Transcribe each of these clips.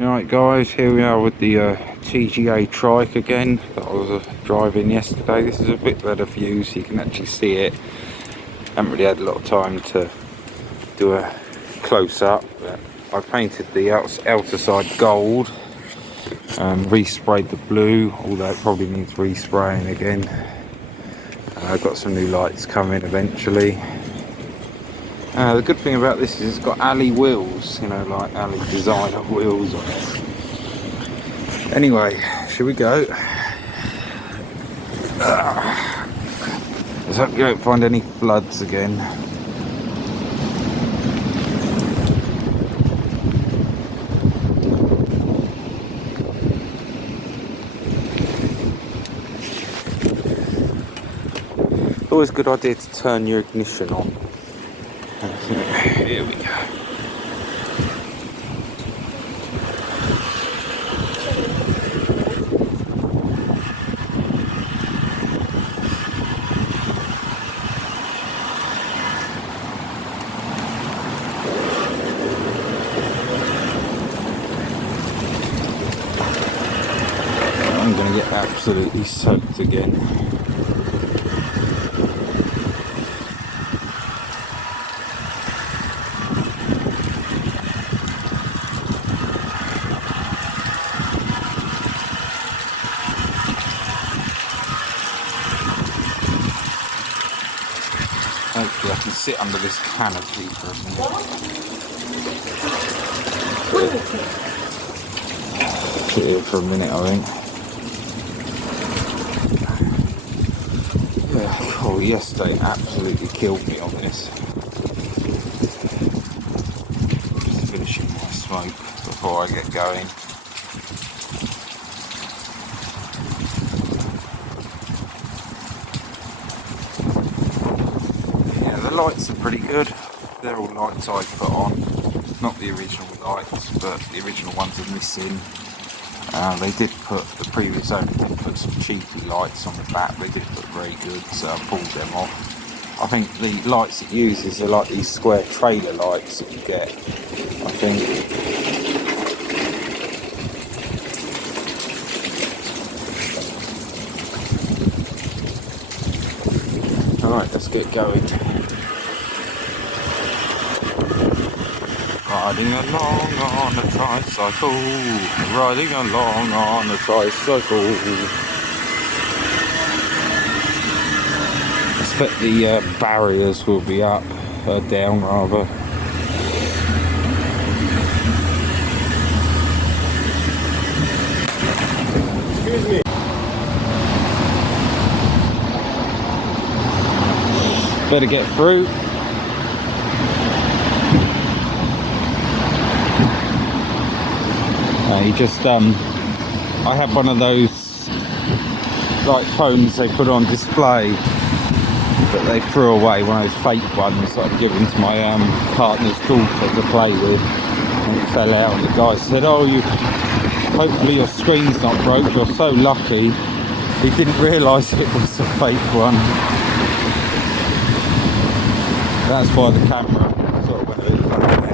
Alright guys, here we are with the TGA trike again that I was driving yesterday. This is a bit better view so you can actually see it. Haven't really had a lot of time to do a close-up, but I painted the outer side gold and resprayed the blue, although it probably needs respraying again. I've got some new lights coming eventually. The good thing about this is it's got alley wheels, you know, like alley designer wheels on it. Anyway, should we go? Let's hope you don't find any floods again. Always a good idea to turn your ignition on. Here we go. I'm going to get absolutely soaked again. Hopefully I can sit under this canopy for a minute. Sit here for a minute, I think. Yeah, cool. Yesterday absolutely killed me on this. Just finishing my smoke before I get going. The lights are pretty good. They're all lights I put on, not the original lights, but the original ones are missing. They did put, the previous owner did put some cheapy lights on the back. They did look very good, so I pulled them off. I think the lights it uses are like these square trailer lights that you get, I think. Alright, let's get going. Riding along on a tricycle, riding along on a tricycle. I expect the barriers will be up, down rather. Excuse me. Better get through. I had one of those like phones they put on display that they threw away, one of those fake ones that I'd given to my partner's daughter to play with, and it fell out, and the guy said, "Oh, hopefully your screen's not broke, you're so lucky." He didn't realise it was a fake one. That's why the camera sort of went a bit funny.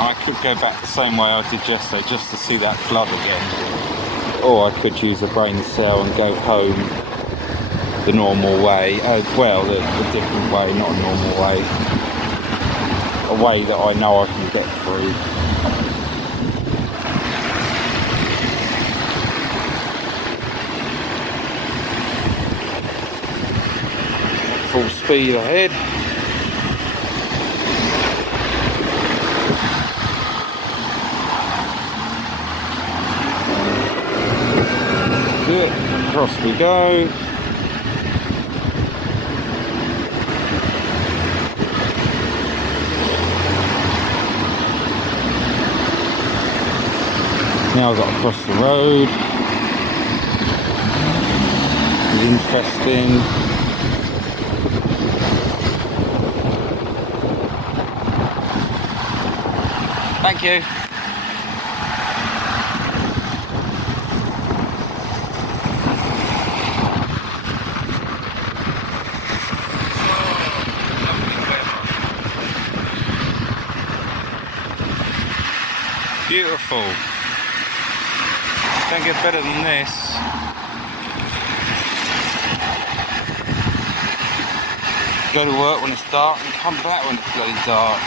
I could go back the same way I did yesterday just to see that flood again, or I could use a brain cell and go home the normal way, well, the different way, not a normal way, a way that I know I can get through. Full speed ahead. Good. Across we go. Now I've got to cross the road. It's interesting. Thank you. Beautiful. Don't get better than this. Go to work when it's dark and come back when it's bloody dark.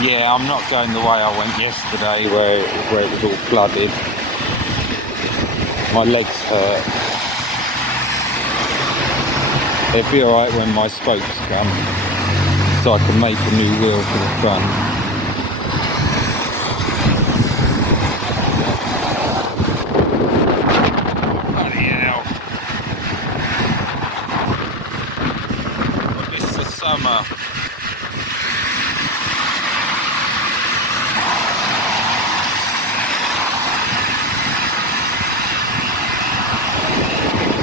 Yeah, I'm not going the way I went yesterday where it was all flooded. My legs hurt. It'll be alright when my spokes come, so I can make a new wheel for the front. Bloody hell. It's the summer.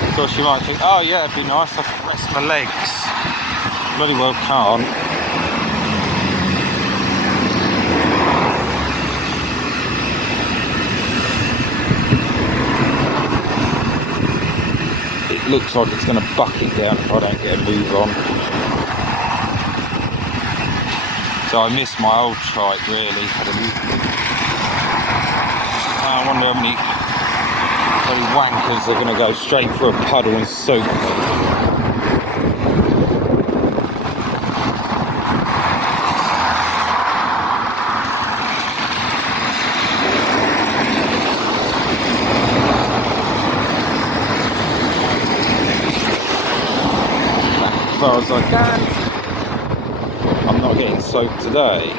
Of course you might think, oh yeah, it'd be nice, I could rest my legs. Bloody well can't. It looks like it's going to bucket down if I don't get a move on. So I miss my old trike really. I wonder how many wankers are going to go straight for a puddle and soak. As far as I can. I'm not getting soaked today.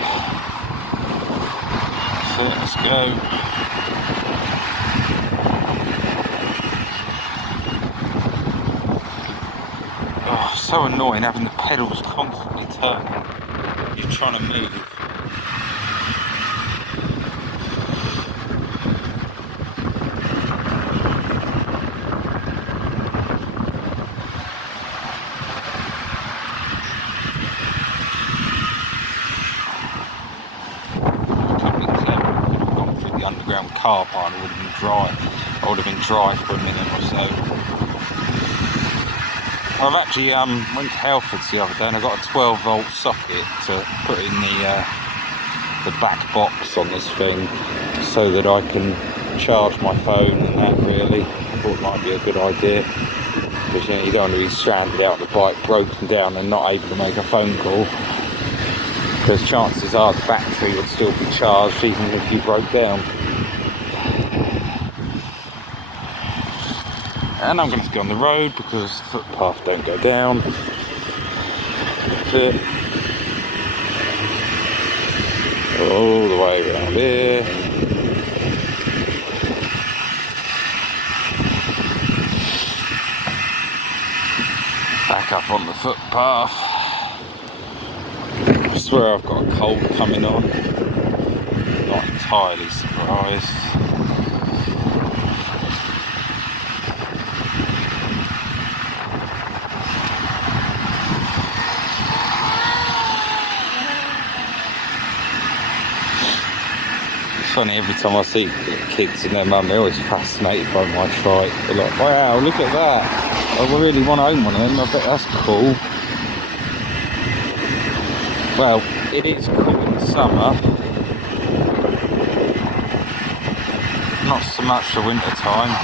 So let's go. Oh, so annoying having the pedals constantly turning. You're trying to move. Underground car park, it would have been dry. I would have been dry for a minute or so. I've actually went to Halfords the other day and I got a 12-volt socket to put in the back box on this thing so that I can charge my phone and that really. I thought it might be a good idea because you don't want to be stranded out on the bike, broken down and not able to make a phone call. Because chances are the battery would still be charged even if you broke down. And I'm going to go on the road because the footpath don't go down. That's it. All the way around here. Back up on the footpath. I swear I've got a cold coming on. Not entirely surprised. It's funny, every time I see kids and their mum, they're always fascinated by my trike. They're like, wow, look at that. I really want to own one of them. I bet that's cool. Well, it is cool in the summer. Not so much the winter time.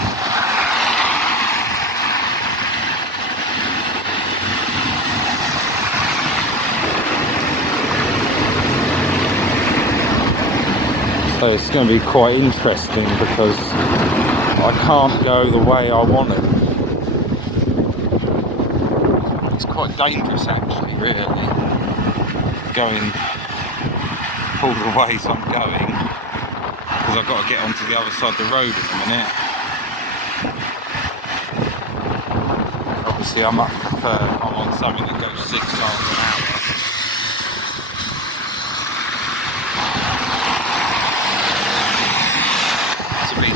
So it's going to be quite interesting because I can't go the way I want it. It's quite dangerous actually, really, going all the ways I'm going because I've got to get onto the other side of the road in a minute. Obviously I'm on something that goes 6 miles an hour.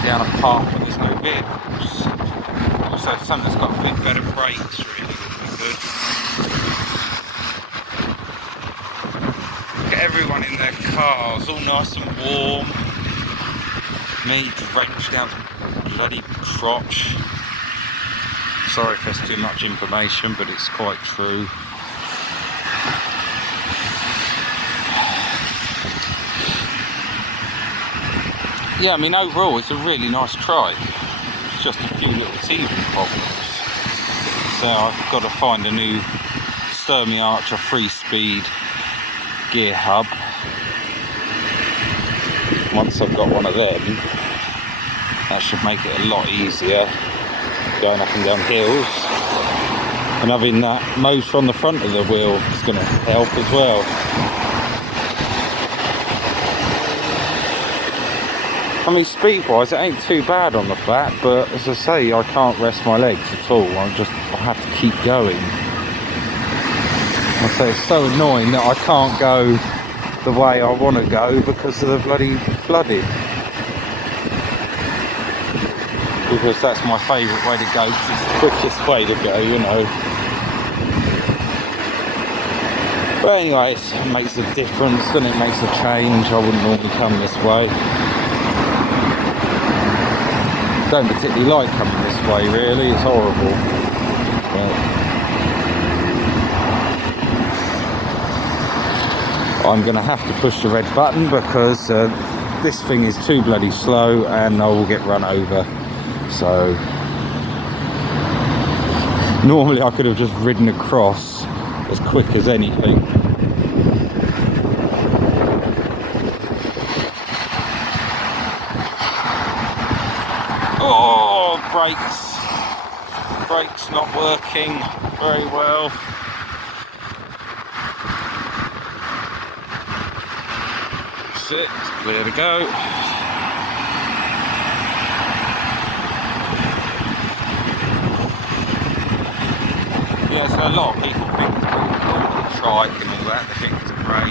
Down a path where there's no vehicles. Also something that's got a bit better brakes really would be good. car's all nice and warm. Me drenched down to bloody crotch. Sorry if that's too much information, but it's quite true. Yeah, I mean, overall it's a really nice trike. It's just a few little teething problems. So I've got to find a new Sturmey Archer 3-speed gear hub. Once I've got one of them, that should make it a lot easier going up and down hills. And having that motor on the front of the wheel is going to help as well. I mean, speed-wise, it ain't too bad on the flat, but as I say, I can't rest my legs at all. I have to keep going. I say it's so annoying that I can't go the way I want to go because of the bloody flooding. Because that's my favourite way to go, because it's the quickest way to go, you know. But anyway, it makes a difference, and it makes a change. I wouldn't normally come this way. Don't particularly like coming this way, really. It's horrible. But I'm going to have to push the red button because this thing is too bloody slow and I will get run over. So normally I could have just ridden across as quick as anything. Oh, brakes not working very well. That's it, it's clear to go. Yeah, so a lot of people think it's pretty cool, the trike and all that. They think it's great.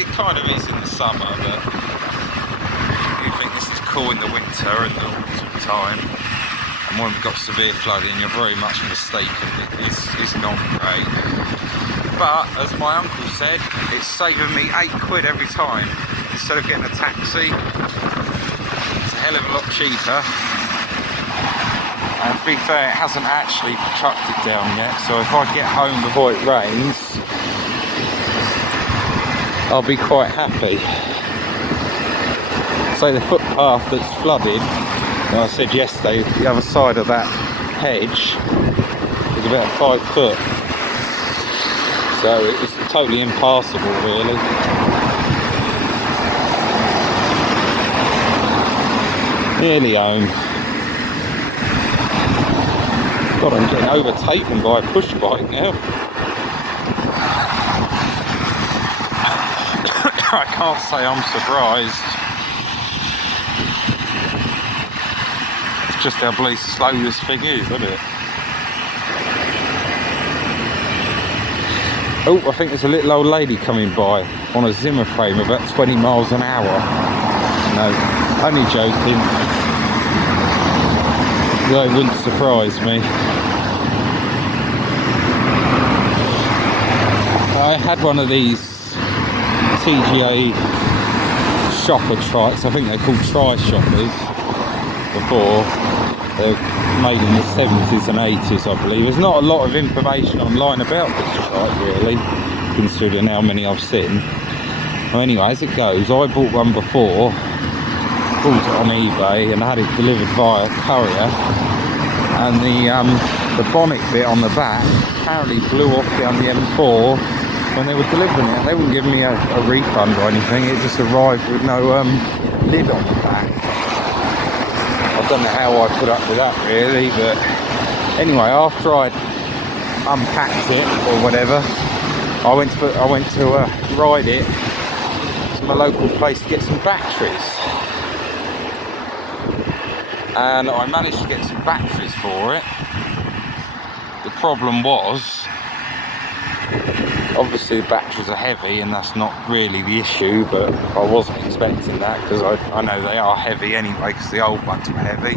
It kind of is in the summer, but if you think this is cool in the winter and the autumn time, and when we've got severe flooding, you're very much mistaken. It's not great. But as my uncle said, it's saving me £8 every time. Instead of getting a taxi, it's a hell of a lot cheaper. And to be fair, it hasn't actually trucked it down yet, so if I get home before it rains, I'll be quite happy. So the footpath that's flooded, like I said yesterday, the other side of that hedge is about 5 foot. So it's totally impassable, really. Nearly home. God, I'm getting overtaken by a push bike now. I can't say I'm surprised. It's just how bloody slow this thing is, isn't it? Oh, I think there's a little old lady coming by on a Zimmer frame about 20 miles an hour. No, only joking. That wouldn't surprise me. I had one of these TGA shopper trikes, I think they're called tri-shoppers, before. They're made in the 70s and 80s, I believe. There's not a lot of information online about this trike, really, considering how many I've seen. Well, anyway, as it goes, I bought one before, bought it on eBay, and I had it delivered via courier, and the bonnet bit on the back apparently blew off down the M4 when they were delivering it. They wouldn't give me a refund or anything. It just arrived with no lid on the back. I don't know how I put up with that, really, but anyway, after I'd unpacked it or whatever, I went to ride it to my local place to get some batteries, and I managed to get some batteries for it. The problem was, obviously the batteries are heavy, and that's not really the issue, but I wasn't expecting that, because I know they are heavy anyway, because the old ones were heavy.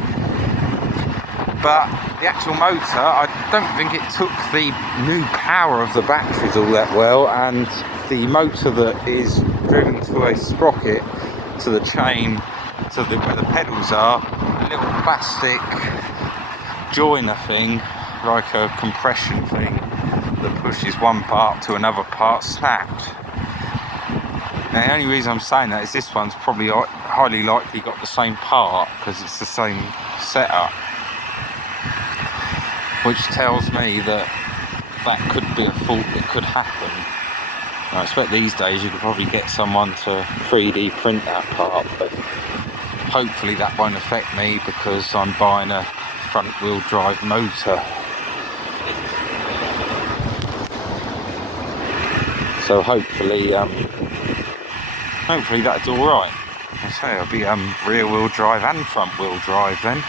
But the actual motor, I don't think it took the new power of the batteries all that well, and the motor that is driven to a sprocket to the chain, to where the pedals are, a little plastic joiner thing, like a compression thing that pushes one part to another part, snapped. Now the only reason I'm saying that is this one's probably highly likely got the same part because it's the same setup, which tells me that that could be a fault that could happen. I expect these days you could probably get someone to 3D print that part, but hopefully that won't affect me because I'm buying a front wheel drive motor. So hopefully that's alright. I say it'll be rear wheel drive and front wheel drive then.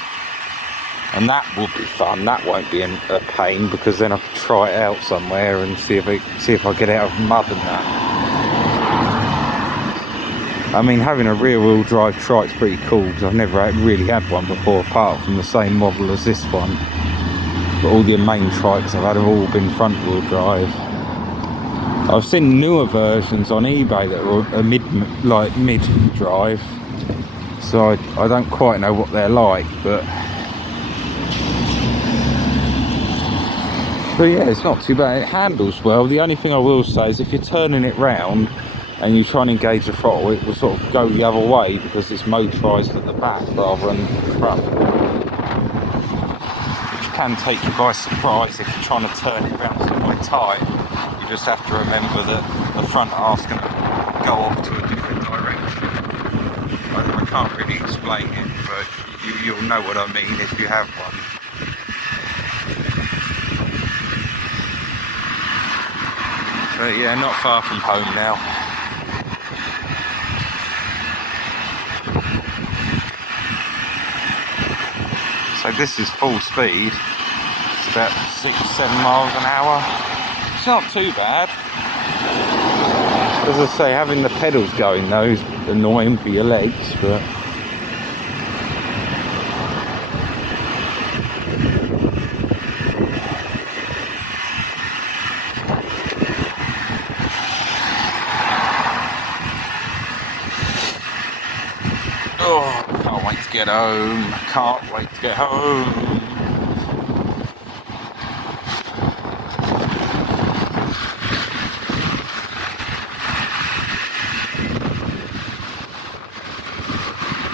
And that will be fun. That won't be a pain because then I can try it out somewhere and see if I get out of mud and that. I mean, having a rear wheel drive trike's pretty cool because I've never really had one before apart from the same model as this one. But all the main trikes I've had have all been front wheel drive. I've seen newer versions on eBay that are mid drive, so I don't quite know what they're like, but yeah, it's not too bad. It handles well. The only thing I will say is if you're turning it round and you try and engage the throttle, it will sort of go the other way because it's motorised at the back rather than the front, which can take you by surprise if you're trying to turn it round quite tight. You just have to remember that the front half's going to go off to a different direction. I can't really explain it, but you'll know what I mean if you have one. But yeah, not far from home now. So this is full speed. It's about 6-7 miles an hour. It's not too bad. As I say, having the pedals going though is annoying for your legs, but oh, can't wait to get home. Can't wait to get home.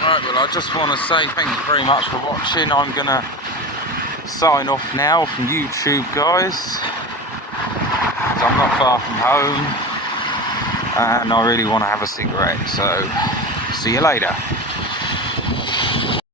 Right, well, I just want to say thank you very much for watching. I'm going to sign off now from YouTube, guys. I'm not far from home and I really want to have a cigarette, so see you later.